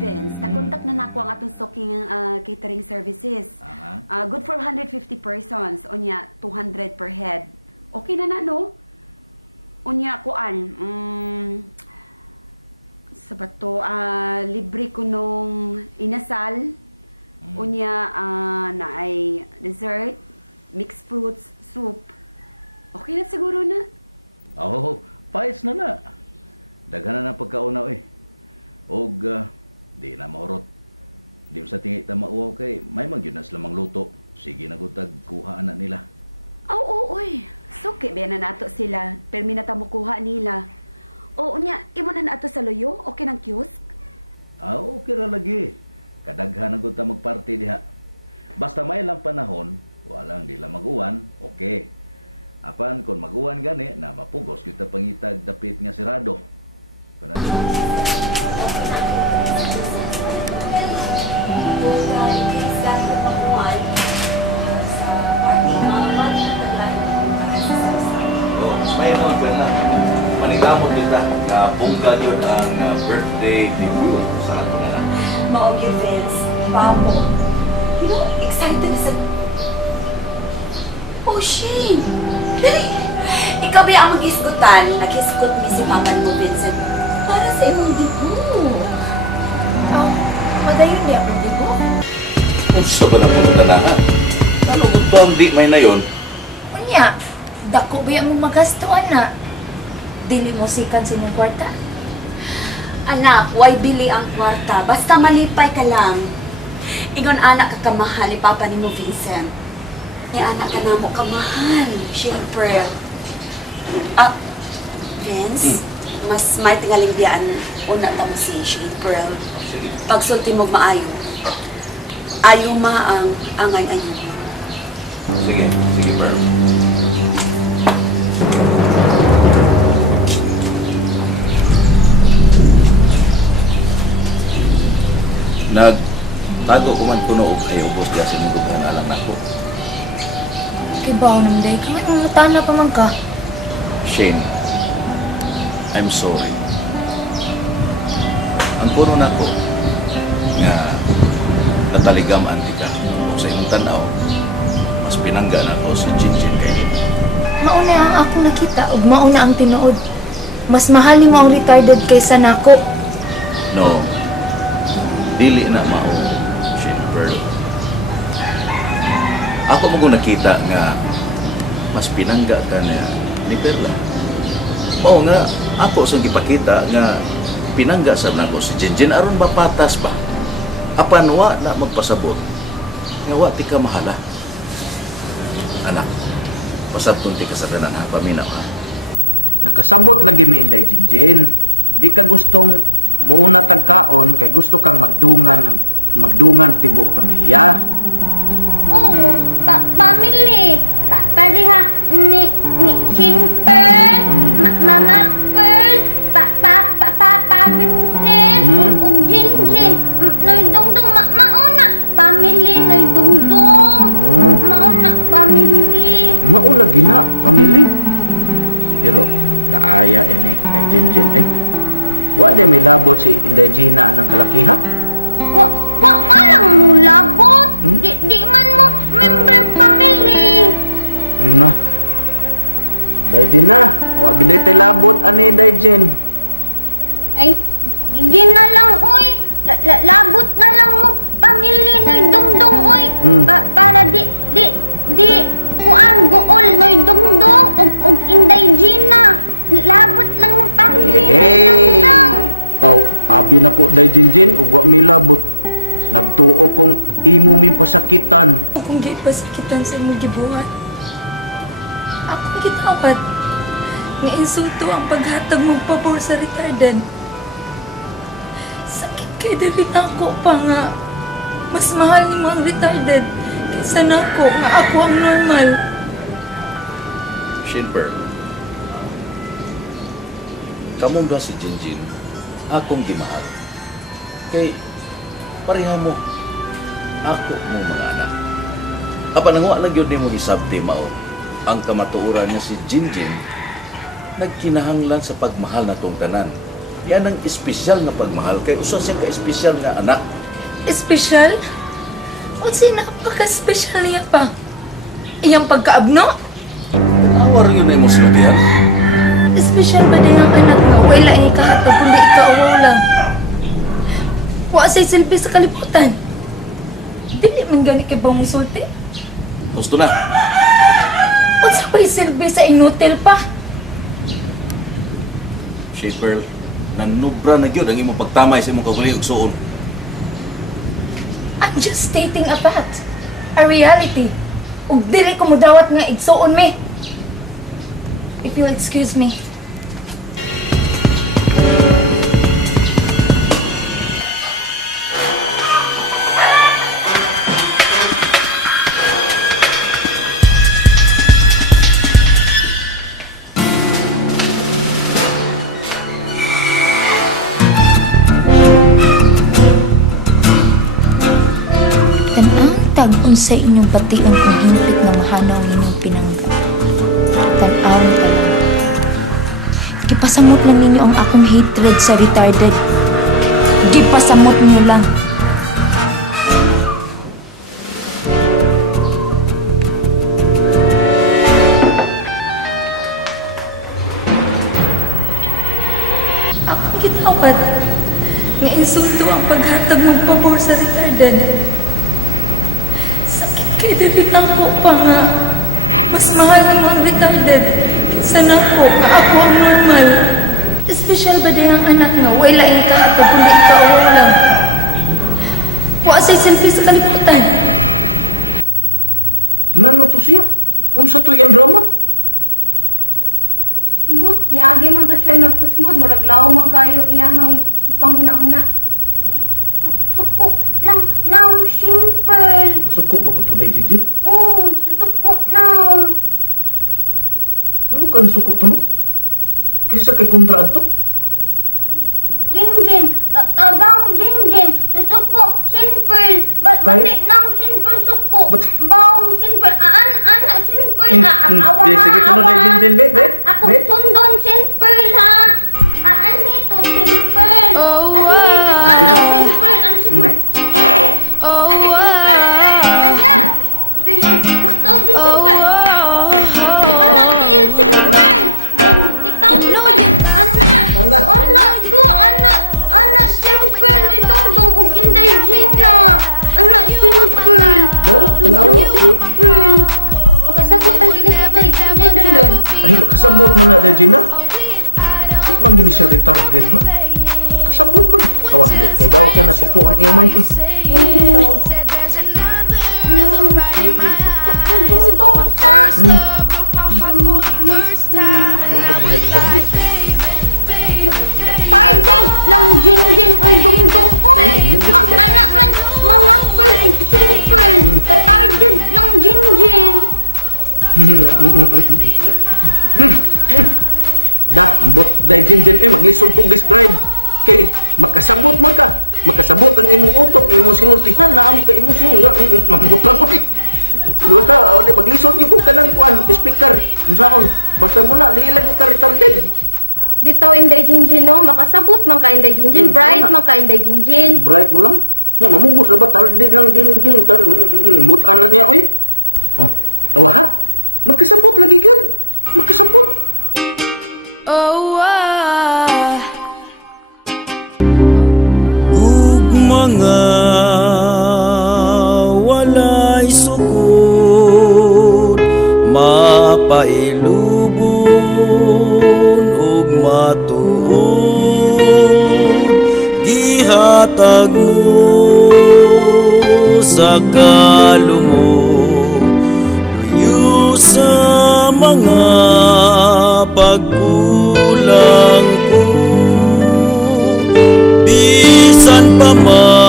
Vince, nakontak na nako ang atong stocking catering services. Good for 150 persons. Unya, 200 per head. Okay na no? Unya, kuan. Sa bato, libre ko nung inasal. Unya, na ay dessert, mixed fruits, soup. Okay na siguro na. Oo, pahits na. Daghan na ng pagkaunaw eh. Og, di na maurot. Di sa tingin ta mauwaw kay may magyud na silang luto. Sige na gutag kuha na nila. Oo, oy. So, kaya na nato sila. Permi na tamo kuha nila. Oo niya, imo na nato sa loyo? Okay ng kiosk? Okay ra lagi. Kadaghan na gud ta magparty diha. Basta may lang panahon, walang dila mag-uwan, okay. Apan kung mag-uwan gani, na mapugos kita pangitag dapit nga sirado. Kuna Oh, may naman ko na. Manigamot kita na bungga yun ang birthday debut sa ato na lang. Maogi, Vince. Papo. Excited na sa... Oh, Shane! Dali! Ikaw ba ang mag-iskutan? Nag-iskut mi si Papa mo, Vincent. Para sa imong debut. Padayon niya ang debut? Kung sa ba na po na lang, ano ba ang di may na yun? Unya, dako ba yung magastuan na? Dili mo sikan sa inyong kwarta? Anak, why bili ang kwarta? Basta malipay ka lang. Ingon anak ka kamahal ni Papa ni mo, Vincent. Ni anak ka na mo kamahal. Siyempre. Vince, mas may tingaling biyaan una ta mo si April. Pagsulti mo maayo. Ayaw ang angay-ayo. Sige, Pearl. Nagtago ko man kuno og ay ubos diya sa nigugan alang nako. Kay bawo nang day ka, ang matana pa man ka. Shane, I'm sorry. Ang kuno nako nga nataligam anti ka ug sa imong tan-aw mas pinangga nako si Jinjin kay ni. Mauna ang akong nakita ug mauna ang tinuod. Mas mahal ni mo ang retarded kaysa nako. No. Dili na mao, Shane Pearl. Ako mo kung nakita nga mas pinangga ka na ni Perla. Oo nga, ako sa gipakita nga pinangga sa nako si Jinjin aron mapatas ba. Apan wa na magpasabot. Nga wa ti ka mahala. Anak, pasabton ti kasaganan ha, paminaw ha. Nakasabot lagi mi inday Jinjin. Di ka gustong muuna tagkaon kay gusto kang magdungan tibuok pamilya. Oo, family. Pareha ni Shinper, Mama Pearl, Papa Vincent, ug Jinjin. Noy Dungdung, mauna. Family, Noy Dungdung. Mauna, family. Maulagi na family. Pero kaaya ini day Jinjin ay. Wa de may labot si Inday Gina anang kalakiha? Walang mo labot. Di man mo member family. Na. Day Gina, wa gid tay labot ani Day Jin. Ay, di na lang, uy. Labot na lang mo family Noy Dungdung, uy. Para di kuan gool Noy Dungdung ug Inday Gina. Labot lang ang family Yehey! Oh, abi na ko Day Jinjin ug wa mi labot. Nagtuo kong imo mi pasakitan. Akong di pasakitan sa imong gibuhat. Akong gitapat nga insulto ang paghatag mong pabor sa retarded. Sakit kay dili nako pa nga mas mahal ni mo ang retarded kaysa nako nga ako ang normal. Shane Pearl. Kamong ba si Jinjin, akong gimahal. Kay, pareha mo, ako mo mga anak. Apa nang wala gyud nimo hisabti mao, ang kamatuoran niya si Jinjin, nagkinahanglan sa pagmahal na tong tanan. Yan ang espesyal nga pagmahal kay usa siya ka espesyal nga anak. Espesyal? O napaka-special niya pa? Iyang pagkaabno? Awar yun na imong sinutihan. Espesyal ba din ang anak mo? Wala ay kahatag kundi ikaw lang. Wa say silbi sa kalibutan. Dili man gani kay ba musulti? Gusto na. Unsa pa'y silbi sa inutil pa? Shaper, nanubra na gyud ang imong pagtamay sa imong kaugaling ug suon. I'm just stating a fact. A reality. Ug dili ko mudawat nga igsuon mi. If you'll excuse me. Tag-on sa inyong batian kung hingpit na mahanaw ninyong pinangga. Tag-awit ka lang. Gipasamot lang ninyo ang akong hatred sa retarded. Gipasamot niyo lang. Akong gitawad nga insulto ang paghatag ng pabor sa retarded. Kaya dapat ako pa nga. Mas mahal ang mag-retarded. Sana po, ako ang normal. Espesyal ba din ang anak nga? Wala yung kaatod, kundi ikaw lang. Kung asay simple sa kaliputan. Ngano to siya? Unsa to yung drama? But, niagi man to siyang nagkusmod. Muraglaw man kayo iyahang panghuna-huna. Suko lang now, simple. Suko ba ko to day, Jinjin? Oh, suko now. Ano ka nasuko to, no? Kisa kay kontra to? Jinjin, bang Jinjin, suko, simple. Ba't Kay- nang simple suko? Ba't- Bang simple, anak simple. Awa Di, sige, tunod na Jinjin, babe, babe. Ako Babe. sundon simple ha. Anito simple. Anito, anak simple, anak simple. Anak simple. Anya, ito yun, ikaw din simple. Anak tiil simple. Ikaw simple. Anak simple ni Dongdong ug Inday Gina. Anak simple. Isugdong simple. Makasabot ang ginis Inday Jinjin dun. Ay, makasabot man na, Regina. Di man gini siya retarded ba? Kasabot man. Awa, di. Kay bawat siya nasuko ang iyong mangpon. Oh, bitaw. Simple tuktok ni Dongdong sa. Bukod mo na retarded. Pardon! Lang Jinjin oy Dongdong oy! Anak man, mga pearl ug simple. Tatarded lang Jinjin. Da, ambot dahil Jinjin, maglisod kong describe. Kay, makasabot man ka. Makasabot ang imong utok, imong sinultihan, naam ka emosyon. Mambot lang ko eh. Basta, maglisod yung kong kanang kuan, speaker. Kung saan, basta mo na, di lagi ka retarded. Bitaw Inday Jinjin no, makasabot man ka Inday Jinjin, bright man ka Inday Jinjin. Bright mo lang. Ya, mamugos na ba? Tarded lang Jinjin. Butan na niya, oy. Oh, awa ha? Magkasabot lagi yun. Magkasabot. Ug mga walay sukod, mapailubon ug matuod, gihatag mo sa kalumo, luyo sa mga pagkulang ko, bisan pa man